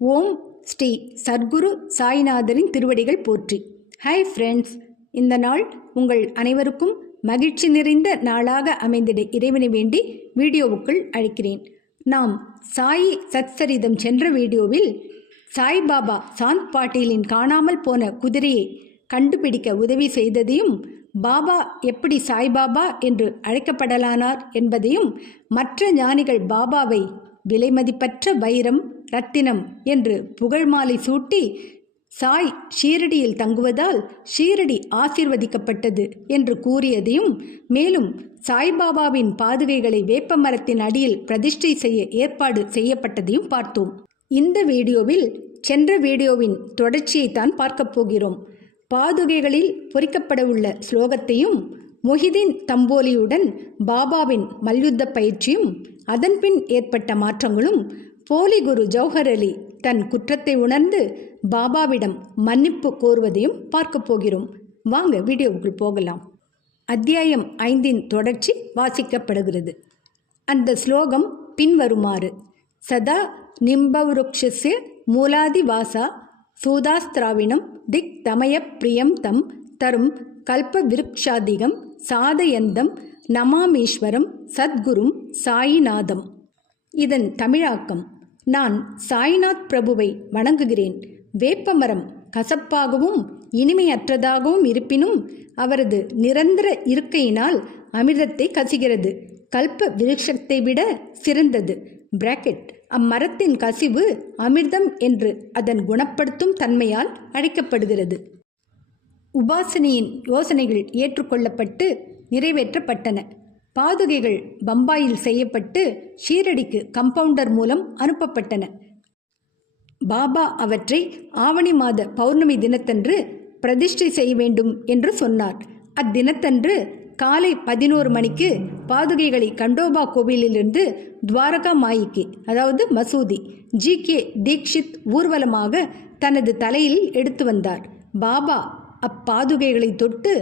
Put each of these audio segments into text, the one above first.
ஓம் ஸ்ரீ சத்குரு சாய்நாதரின் திருவடிகள் போற்றி. Hi friends, இந்த நாள் உங்கள் அனைவருக்கும் மகிழ்ச்சி நிறைந்த நாளாக அமைந்திட இறைவனை வேண்டி வீடியோவுக்குள் அழைக்கிறேன். நாம் சாயி சத்சரிதம் சென்ற வீடியோவில் சாய்பாபா சாந்த் பாட்டீலின் காணாமல் போன குதிரையை கண்டுபிடிக்க உதவி செய்ததையும், பாபா எப்படி சாய்பாபா என்று அழைக்கப்படலானார் என்பதையும், மற்ற ஞானிகள் பாபாவை விலைமதிப்பற்ற வைரம் ரத்தினம் என்று புகழ் மாலை சூட்டி சாய் ஷீரடியில் தங்குவதால் ஷீரடி ஆசீர்வதிக்கப்பட்டது என்று கூறியதையும், மேலும் சாய்பாபாவின் பாதுகைகளை வேப்ப மரத்தின் அடியில் பிரதிஷ்டை செய்ய ஏற்பாடு செய்யப்பட்டதையும் பார்த்தோம். இந்த வீடியோவில் சென்ற வீடியோவின் தொடர்ச்சியைத்தான் பார்க்கப் போகிறோம். பாதுகைகளில் பொறிக்கப்பட உள்ள ஸ்லோகத்தையும், மொஹிதீன் தம்போலியுடன் பாபாவின் மல்யுத்த பயிற்சியும், அதன்பின் ஏற்பட்ட மாற்றங்களும், போலி குரு ஜௌஹர் அலி தன் குற்றத்தை உணர்ந்து பாபாவிடம் மன்னிப்பு கோருவதையும் பார்க்க போகிறோம். வாங்க வீடியோவுக்குள் போகலாம். அத்தியாயம் 5 தொடர்ச்சி வாசிக்கப்படுகிறது. அந்த ஸ்லோகம் பின்வருமாறு: சதா நிம்பவருக்ஷஸ்ய மூலாதி வாசா சூதாஸ்திராவிணம் திக் தமய பிரியம் தம் தரும் கல்ப விருக்ஷாதிகம் சாதயந்தம் நமாமீஸ்வரம் சத்குரும் சாயிநாதம். இதன் தமிழாக்கம்: நான் சாய்நாத் பிரபுவை வணங்குகிறேன். வேப்பமரம் கசப்பாகவும் இனிமையற்றதாகவும் இருப்பினும் அவரது நிரந்தர இருக்கையினால் அமிர்தத்தை கசிகிறது. கல்ப விருட்சத்தை விட சிறந்தது. அம்மரத்தின் கசிவு அமிர்தம் என்று அதன் குணப்படுத்தும் தன்மையால் அழைக்கப்படுகிறது. உபாசனையின் யோசனைகள் ஏற்றுக்கொள்ளப்பட்டு நிறைவேற்றப்பட்டன. பாதுகைகள் பம்பாயில் செய்யப்பட்டு ஷீரடிக்கு கம்பவுண்டர் மூலம் அனுப்பப்பட்டன. பாபா அவற்றை ஆவணி மாத பௌர்ணமி தினத்தன்று பிரதிஷ்டை செய்ய வேண்டும் என்று சொன்னார். அத்தினத்தன்று காலை 11 மணிக்கு பாதுகைகளை கண்டோபா கோவிலிலிருந்து துவாரகா மாயிக்கு, அதாவது மசூதி, ஜி.கே. தீக்ஷித் ஊர்வலமாக தனது தலையில் எடுத்து வந்தார். பாபா அப்பாதுகைகளை தொட்டு,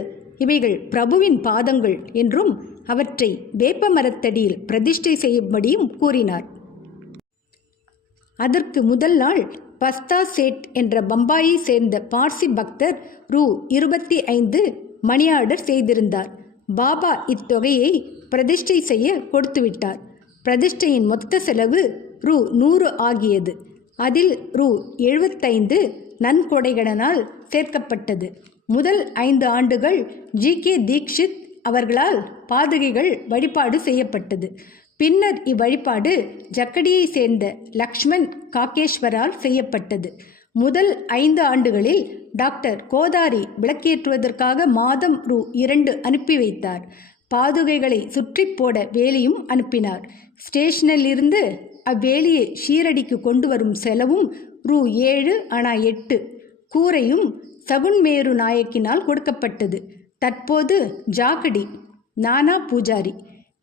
இவைகள் பிரபுவின் பாதங்கள் என்றும் அவற்றை வேப்ப மரத்தடியில் பிரதிஷ்டை செய்யும்படியும் கூறினார். அதற்கு முதல் நாள் பஸ்தா சேட் என்ற பம்பாயை சேர்ந்த பார்சி பக்தர் ரூ. 25 மணி ஆர்டர் செய்திருந்தார். பாபா இத்தொகையை பிரதிஷ்டை செய்ய கொடுத்துவிட்டார். பிரதிஷ்டையின் மொத்த செலவு ரூ. 100 ஆகியது. அதில் ரூ. 75 நன்கொடைகடனால் சேர்க்கப்பட்டது. முதல் 5 ஆண்டுகள் ஜி.கே. தீக்ஷித் அவர்களால் பாதுகைகள் வழிபாடு செய்யப்பட்டது. பின்னர் இவ்வழிபாடு ஜக்கடியை சேர்ந்த லக்ஷ்மண் காக்கேஸ்வரால் செய்யப்பட்டது. முதல் 5 ஆண்டுகளில் டாக்டர் கோதாரி விளக்கேற்றுவதற்காக மாதம் ரூ. 2 அனுப்பி வைத்தார். பாதுகைகளை சுற்றி போட வேலியும் அனுப்பினார். ஸ்டேஷனில் இருந்து அவ்வேலியை ஷீரடிக்கு கொண்டு வரும் செலவும் ரூ. 7 கூரையும் சகுன்மேரு நாயக்கினால் கொடுக்கப்பட்டது. தற்போது ஜாகடி நானா பூஜாரி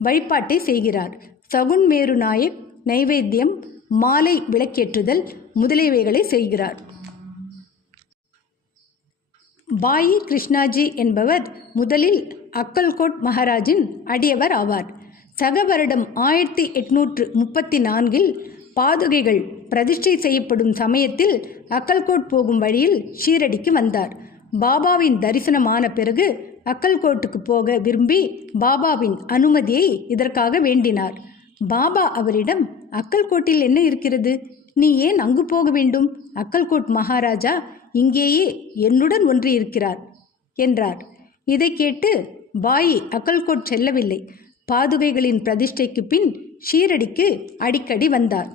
வழிபாட்டை செய்கிறார். சகுன்மேரு நாயக் நைவேத்தியம், மாலை விளக்கேற்றுதல் முதலியவைகளை செய்கிறார். பாயி கிருஷ்ணாஜி என்பவர் முதலில் அக்கல்கோட் மகாராஜின் அடியவர் ஆவார். சக வருடம் 1834 பாதுகைகள் பிரதிஷ்டை செய்யப்படும் சமயத்தில் அக்கல்கோட் போகும் வழியில் ஷீரடிக்கு வந்தார். பாபாவின் தரிசனமான பிறகு அக்கல்கோட்டுக்கு போக விரும்பி பாபாவின் அனுமதியை இதற்காக வேண்டினார். பாபா அவரிடம், அக்கல்கோட்டில் என்ன இருக்கிறது? நீ ஏன் அங்கு போக வேண்டும்? அக்கல்கோட் மகாராஜா இங்கேயே என்னுடன் ஒன்றி இருக்கிறார் என்றார். இதை கேட்டு பாயி அக்கல்கோட் செல்லவில்லை. பாதுகைகளின் பிரதிஷ்டைக்கு பின் ஷீரடிக்கு அடிக்கடி வந்தார்.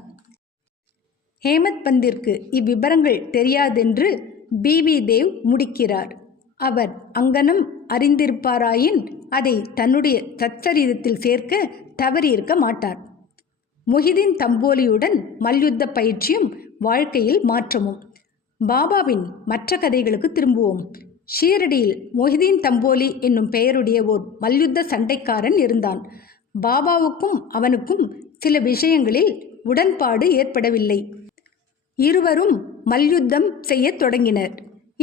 ஹேமத் பந்திற்கு இவ்விபரங்கள் தெரியாதென்று பி.வி. தேவ் முடிக்கிறார். அவர் அங்கனம் அறிந்திருப்பாராயின் அதை தன்னுடைய சச்சரிதத்தில் சேர்க்க தவறியிருக்க மாட்டார். மொஹிதீன் தம்போலியுடன் மல்யுத்த பயிற்சியும் வாழ்க்கையில் மாற்றமும். பாபாவின் மற்ற கதைகளுக்கு திரும்புவோம். ஷீரடியில் மொஹிதீன் தம்போலி என்னும் பெயருடைய ஓர் மல்யுத்த சண்டைக்காரன் இருந்தான். பாபாவுக்கும் அவனுக்கும் சில விஷயங்களில் உடன்பாடு ஏற்படவில்லை. இருவரும் மல்யுத்தம் செய்ய தொடங்கினர்.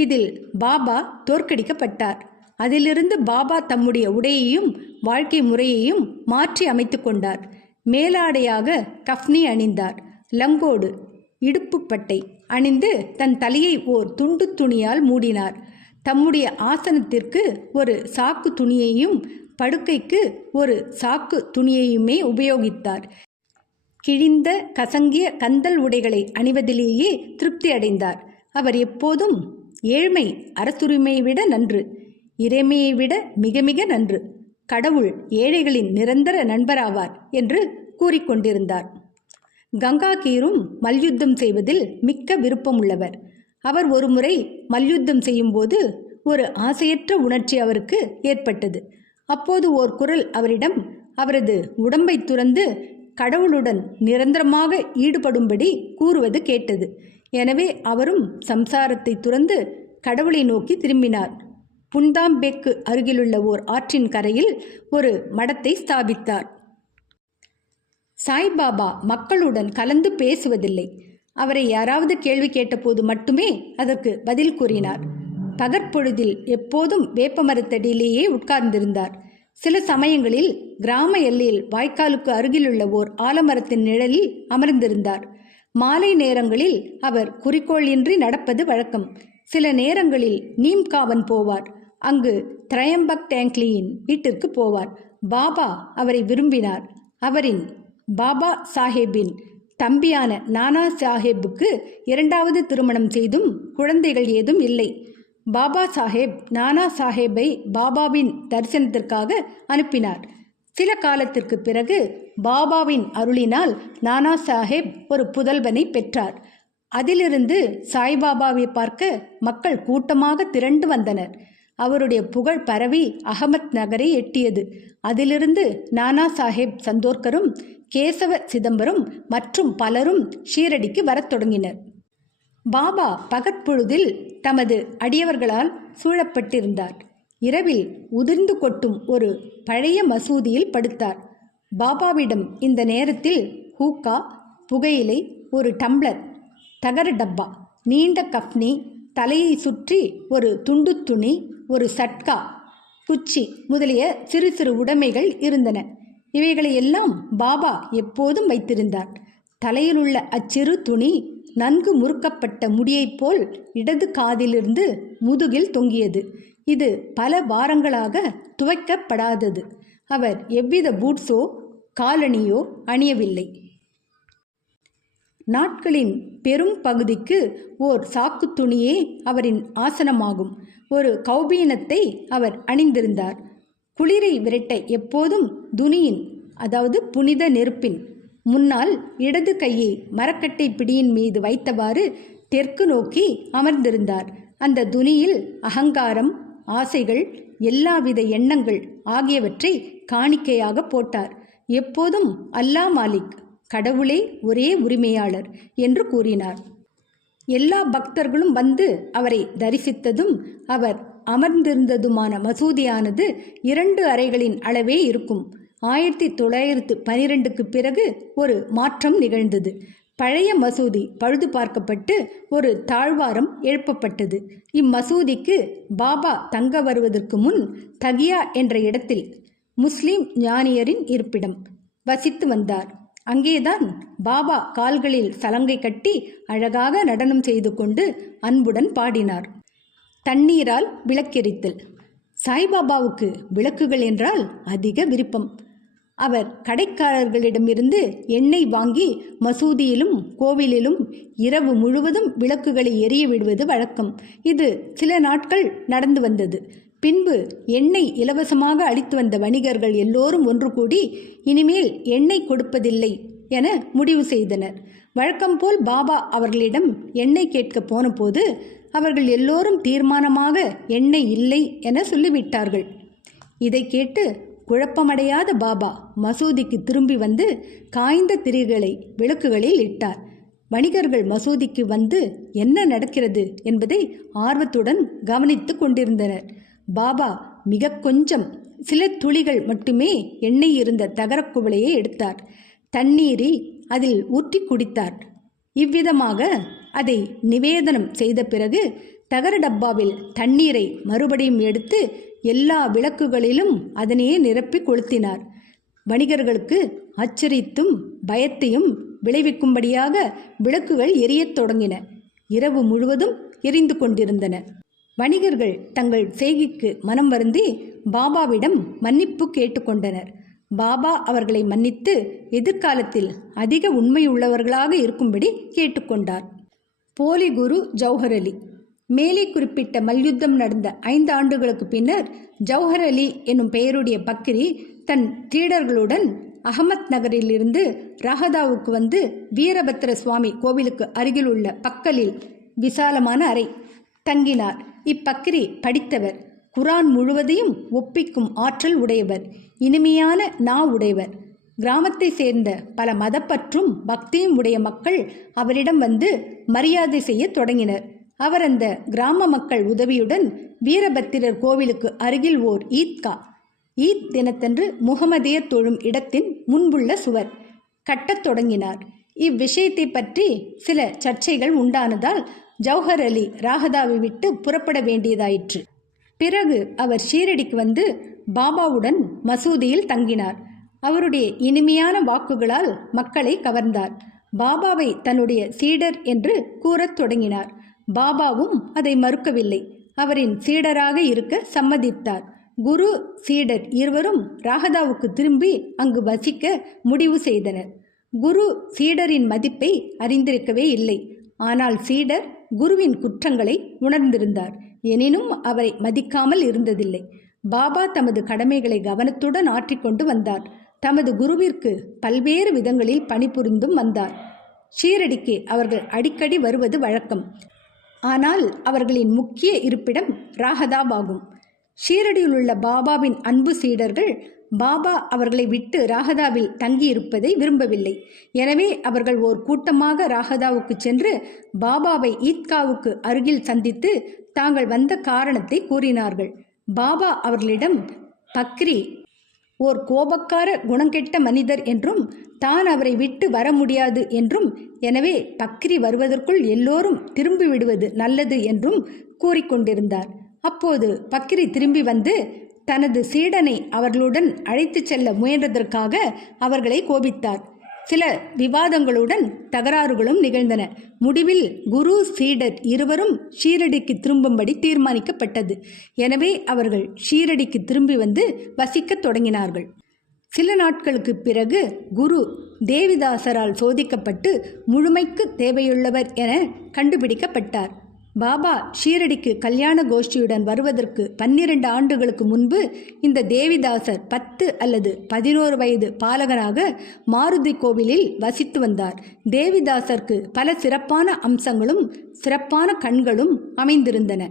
இதில் பாபா தோற்கடிக்கப்பட்டார். அதிலிருந்து பாபா தம்முடைய உடையையும் வாழ்க்கை முறையையும் மாற்றி அமைத்து கொண்டார். மேலாடையாக கஃப்னி அணிந்தார். லங்கோடு இடுப்பு பட்டை அணிந்து தன் தலையை ஓர் துண்டு துணியால் மூடினார். தம்முடைய ஆசனத்திற்கு ஒரு சாக்கு துணியையும் படுக்கைக்கு ஒரு சாக்கு துணியையுமே உபயோகித்தார். கிழிந்த கசங்கிய கந்தல் உடைகளை அணிவதிலேயே திருப்தி அடைந்தார். அவர் எப்போதும் ஏழ்மை அரசுரிமையை விட நன்று, இறைமையை விட மிக மிக நன்று, கடவுள் ஏழைகளின் நிரந்தர நண்பராவார் என்று கூறிக்கொண்டிருந்தார். கங்காகீரும் மல்யுத்தம் செய்வதில் மிக்க விருப்பமுள்ளவர். அவர் ஒருமுறை மல்யுத்தம் செய்யும்போது ஒரு ஆசையற்ற உணர்ச்சி அவருக்கு ஏற்பட்டது. அப்போது ஓர் குரல் அவரிடம் அவரது உடம்பை துறந்து கடவுளுடன் நிரந்தரமாக ஈடுபடும்படி கூறுவது கேட்டது. எனவே அவரும் சம்சாரத்தை துறந்து கடவுளை நோக்கி திரும்பினார். புன்தாம்பேக்கு அருகிலுள்ள ஓர் ஆற்றின் கரையில் ஒரு மடத்தை ஸ்தாபித்தார். சாய்பாபா மக்களுடன் கலந்து பேசுவதில்லை. அவரை யாராவது கேள்வி கேட்டபோது மட்டுமே அதற்கு பதில் கூறினார். பகற்பொழுதில் எப்போதும் வேப்பமரத்தடியிலேயே உட்கார்ந்திருந்தார். சில சமயங்களில் கிராம எல்லையில் வாய்க்காலுக்கு அருகிலுள்ள ஓர் ஆலமரத்தின் நிழலில் அமர்ந்திருந்தார். மாலை நேரங்களில் அவர் குறிக்கோள் இன்றி நடப்பது வழக்கம். சில நேரங்களில் நீம்காவன் போவார். அங்கு திரையம்பக் டேங்க்லியின் வீட்டிற்கு போவார். பாபா அவரை விரும்பினார். அவரின் பாபா சாஹேப்பின் தம்பியான நானா சாஹேப்புக்கு இரண்டாவது திருமணம் செய்தும் குழந்தைகள் ஏதும் இல்லை. பாபா சாஹேப் நானா சாஹேப்பை பாபாவின் தரிசனத்திற்காக அனுப்பினார். சில காலத்திற்கு பிறகு பாபாவின் அருளினால் நானா சாஹேப் ஒரு புதல்வனை பெற்றார். அதிலிருந்து சாய்பாபாவை பார்க்க மக்கள் கூட்டமாக திரண்டு வந்தனர். அவருடைய புகழ் பரவி அகமத் நகரை எட்டியது. அதிலிருந்து நானா சாஹேப் சந்தோர்கரும் கேசவ சிதம்பரம் மற்றும் பலரும் ஷீரடிக்கு வரத் தொடங்கினர். பாபா பகற்பொழுதில் தமது அடியவர்களால் சூழப்பட்டிருந்தார். இரவில் உதிர்ந்து கொட்டும் ஒரு பழைய மசூதியில் படுத்தார். பாபாவிடம் இந்த நேரத்தில் ஹூக்கா, புகையிலை, ஒரு டம்ளர், தகர டப்பா, நீண்ட கப்னி, தலையை சுற்றி ஒரு துண்டு துணி, ஒரு சட்கா, குச்சி முதலிய சிறு சிறு உடைமைகள் இருந்தன. இவைகளை எல்லாம் பாபா எப்போதும் வைத்திருந்தார். தலையிலுள்ள அச்சிறு துணி நன்கு முறுக்கப்பட்ட முடியைப் போல் இடது காதிலிருந்து முதுகில் தொங்கியது. இது பல வாரங்களாக துவைக்கப்படாதது. அவர் எவ்வித பூட்ஸோ காலணியோ அணியவில்லை. நாட்களின் பெரும் பகுதிக்கு ஓர் சாக்கு துணியே அவரின் ஆசனமாகும். ஒரு கௌபீனத்தை அவர் அணிந்திருந்தார். குளிரை விரட்ட எப்போதும் துணியின், அதாவது புனித நெருப்பின் முன்னால் இடது கையை மரக்கட்டை பிடியின் மீது வைத்தவாறு தெற்கு நோக்கி அமர்ந்திருந்தார். அந்த துணியில் அகங்காரம், ஆசைகள், எல்லாவித எண்ணங்கள் ஆகியவற்றை காணிக்கையாக போட்டார். எப்போதும் அல்லா மாலிக், கடவுளே ஒரே உரிமையாளர் என்று கூறினார். எல்லா பக்தர்களும் வந்து அவரை தரிசித்ததும் அவர் அமர்ந்திருந்ததுமான மசூதியானது 2 அறைகளின் அளவே இருக்கும். 1912க்கு பிறகு ஒரு மாற்றம் நிகழ்ந்தது. பழைய மசூதி பழுது பார்க்கப்பட்டு ஒரு தாழ்வாரம் எழுப்பப்பட்டது. இம்மசூதிக்கு பாபா தங்க வருவதற்கு முன் தகியா என்ற இடத்தில் முஸ்லிம் ஞானியரின் இருப்பிடம் வசித்து வந்தார். அங்கேதான் பாபா கால்களில் சலங்கை கட்டி அழகாக நடனம் செய்து கொண்டு அன்புடன் பாடினார். தண்ணீரால் விளக்கெரித்தல். சாய்பாபாவுக்கு விளக்குகள் என்றால் அதிக விருப்பம். அவர் கடைக்காரர்களிடமிருந்து எண்ணெய் வாங்கி மசூதியிலும் கோவிலிலும் இரவு முழுவதும் விளக்குகளை எரிய விடுவது வழக்கம். இது சில நாட்கள் நடந்து வந்தது. பின்பு எண்ணெய் இலவசமாக அளித்து வந்த வணிகர்கள் எல்லோரும் ஒன்று கூடி இனிமேல் எண்ணெய் கொடுப்பதில்லை என முடிவு செய்தனர். வழக்கம்போல் பாபா அவர்களிடம் எண்ணெய் கேட்க போன போது அவர்கள் எல்லோரும் தீர்மானமாக எண்ணெய் இல்லை என சொல்லிவிட்டார்கள். இதை கேட்டு குழப்பமடையாத பாபா மசூதிக்கு திரும்பி வந்து காய்ந்த திரிகளை விளக்குகளில் இட்டார். வணிகர்கள் மசூதிக்கு வந்து என்ன நடக்கிறது என்பதை ஆர்வத்துடன் கவனித்து கொண்டிருந்தனர். பாபா மிக கொஞ்சம் சில துளிகள் மட்டுமே எண்ணெய் இருந்த தகரக்குவளையை எடுத்தார். தண்ணீரை அதில் ஊற்றி குடித்தார். இவ்விதமாக அதை நிவேதனம் செய்த பிறகு தகர டப்பாவில் தண்ணீரை மறுபடியும் எடுத்து எல்லா விளக்குகளிலும் அதனையே நிரப்பி கொளுத்தினார். வணிகர்களுக்கு ஆச்சரியத்தும் பயத்தையும் விளைவிக்கும்படியாக விளக்குகள் எரியத் தொடங்கின. இரவு முழுவதும் எரிந்து கொண்டிருந்தன. வணிகர்கள் தங்கள் செய்கைக்கு மனம் வருந்தி பாபாவிடம் மன்னிப்பு கேட்டுக்கொண்டனர். பாபா அவர்களை மன்னித்து எதிர்காலத்தில் அதிக உண்மையுள்ளவர்களாக இருக்கும்படி கேட்டுக்கொண்டார். போலி குரு ஜௌஹர் அலி. மேலே குறிப்பிட்ட மல்யுத்தம் நடந்த 5 ஆண்டுகளுக்கு பின்னர் ஜௌஹர் அலி என்னும் பெயருடைய பக்ரி தன் தீடர்களுடன் அகமத் நகரிலிருந்து ராகதாவுக்கு வந்து வீரபத்ர சுவாமி கோவிலுக்கு அருகில் உள்ள பக்கலில் விசாலமான அறை தங்கினார். இப்பக்ரி படித்தவர், குரான் முழுவதையும் ஒப்பிக்கும் ஆற்றல் உடையவர், இனிமையான நா உடையவர். கிராமத்தை சேர்ந்த பல மதப்பற்றும் பக்தியும் உடைய மக்கள் அவரிடம் வந்து மரியாதை செய்ய தொடங்கினர். அவர் அந்த கிராம மக்கள் உதவியுடன் வீரபத்திரர் கோவிலுக்கு அருகில் ஓர் ஈத் தினத்தன்று முகமதியர் தொழும் இடத்தின் முன்புள்ள சுவர் கட்டத் தொடங்கினார். இவ்விஷயத்தை பற்றி சில சர்ச்சைகள் உண்டானதால் ஜௌஹர் அலி ராகதாவை விட்டு புறப்பட வேண்டியதாயிற்று. பிறகு அவர் ஷீரடிக்கு வந்து பாபாவுடன் மசூதியில் தங்கினார். அவருடைய இனிமையான வாக்குகளால் மக்களை கவர்ந்தார். பாபாவை தன்னுடைய சீடர் என்று கூறத் தொடங்கினார். பாபாவும் அதை மறுக்கவில்லை. அவரின் சீடராக இருக்க சம்மதித்தார். குரு சீடர் இருவரும் ராகதாவுக்கு திரும்பி அங்கு வசிக்க முடிவு செய்தனர். குரு சீடரின் மதிப்பை அறிந்திருக்கவே இல்லை. ஆனால் சீடர் குருவின் குற்றங்களை உணர்ந்திருந்தார். எனினும் அவரை மதிக்காமல் இருந்ததில்லை. பாபா தமது கடமைகளை கவனத்துடன் ஆற்றிக்கொண்டு வந்தார். தமது குருவிற்கு பல்வேறு விதங்களில் பணிபுரிந்தும் வந்தார். ஷீரடிக்கு அவர்கள் அடிக்கடி வருவது வழக்கம். ஆனால் அவர்களின் முக்கிய இருப்பிடம் ராகதாவாகும். ஷீரடியில் உள்ள பாபாவின் அன்பு சீடர்கள் பாபா அவர்களை விட்டு ராகதாவில் தங்கியிருப்பதை விரும்பவில்லை. எனவே அவர்கள் ஓர் கூட்டமாக ராகதாவுக்கு சென்று பாபாவை ஈத்காவுக்கு அருகில் சந்தித்து தாங்கள் வந்த காரணத்தை கூறினார்கள். பாபா அவர்களிடம் பக்ரி ஓர் கோபக்கார குணங்கெட்ட மனிதர் என்றும் தான் அவரை விட்டு வர முடியாது என்றும், எனவே பக்ரி வருவதற்குள் எல்லோரும் திரும்பி விடுவது நல்லது என்றும் கூறிக்கொண்டிருந்தார். அப்போது பக்ரி திரும்பி வந்து தனது சீடனை அவர்களுடன் அழைத்துச் செல்ல முயன்றதற்காக அவர்களை கோபித்தார். சில விவாதங்களுடன் தகராறுகளும் நிகழ்ந்தன. முடிவில் குரு சீடர் இருவரும் ஷீரடிக்கு திரும்பும்படி தீர்மானிக்கப்பட்டது. எனவே அவர்கள் ஷீரடிக்கு திரும்பி வந்து வசிக்கத் தொடங்கினார்கள். சில நாட்களுக்கு பிறகு குரு தேவிதாசரால் சோதிக்கப்பட்டு முழுமைக்கு தேவையுள்ளவர் என கண்டுபிடிக்கப்பட்டார். பாபா ஷீரடிக்கு கல்யாண கோஷ்டியுடன் வருவதற்கு 12 ஆண்டுகளுக்கு முன்பு இந்த தேவிதாசர் 10 அல்லது 11 வயது பாலகராக மாருதி கோவிலில் வசித்து வந்தார். தேவிதாசருக்கு பல சிறப்பான அம்சங்களும் சிறப்பான கண்களும் அமைந்திருந்தன.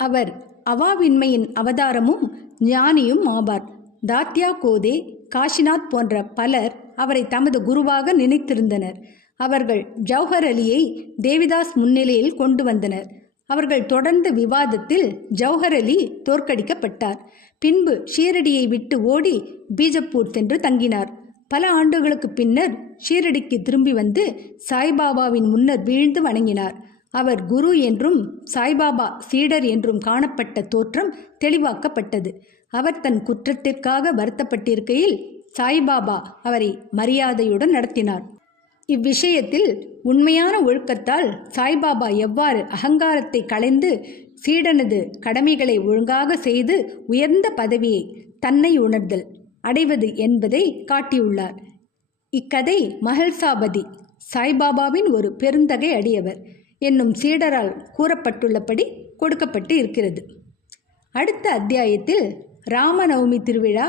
அவர் அவாவின்மையின் அவதாரமும் ஞானியும் ஆவார். தாத்யா கோதே, காஷிநாத் போன்ற பலர் அவரை தமது குருவாக நினைத்திருந்தனர். அவர்கள் ஜௌஹர் அலியை தேவிதாஸ் முன்னிலையில் கொண்டு வந்தனர். அவர்கள் தொடர்ந்த விவாதத்தில் ஜௌஹர் அலி தோற்கடிக்கப்பட்டார். பின்பு ஷீரடியை விட்டு ஓடி பீஜப்பூர் சென்று தங்கினார். பல ஆண்டுகளுக்கு பின்னர் ஷீரடிக்கு திரும்பி வந்து சாய்பாபாவின் முன்னர் வீழ்ந்து வணங்கினார். அவர் குரு என்றும் சாய்பாபா சீடர் என்றும் காணப்பட்ட தோற்றம் தெளிவாக்கப்பட்டது. அவர் தன் குற்றத்திற்காக வருத்தப்பட்டிருக்கையில் சாய்பாபா அவரை மரியாதையுடன் நடத்தினார். இவ்விஷயத்தில் உண்மையான ஒழுக்கத்தால் சாய்பாபா எவ்வாறு அகங்காரத்தை களைந்து சீடனது கடமைகளை ஒழுங்காக செய்து உயர்ந்த பதவியை தன்னை உணர்தல் அடைவது என்பதை காட்டியுள்ளார். இக்கதை மஹல்சாபதி சாய்பாபாவின் ஒரு பெருந்தகை அடியவர் என்னும் சீடரால் கூறப்பட்டுள்ளபடி கொடுக்கப்பட்டு இருக்கிறது. அடுத்த அத்தியாயத்தில் ராமநவமி திருவிழா,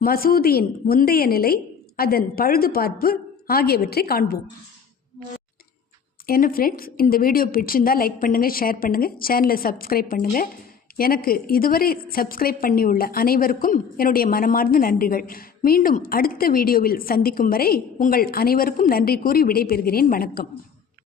மசூதியின் முந்தைய நிலை, அதன் பழுதுபார்ப்பு ஆகியவற்றை காண்போம். என்ன ஃப்ரெண்ட்ஸ், இந்த வீடியோ பிடிச்சிருந்தால் லைக் பண்ணுங்கள், ஷேர் பண்ணுங்கள், சேனலை சப்ஸ்கிரைப் பண்ணுங்கள். எனக்கு இதுவரை சப்ஸ்கிரைப் பண்ணியுள்ள அனைவருக்கும் என்னுடைய மனமார்ந்த நன்றிகள். மீண்டும் அடுத்த வீடியோவில் சந்திக்கும் வரை உங்கள் அனைவருக்கும் நன்றி கூறி விடைபெறுகிறேன். வணக்கம்.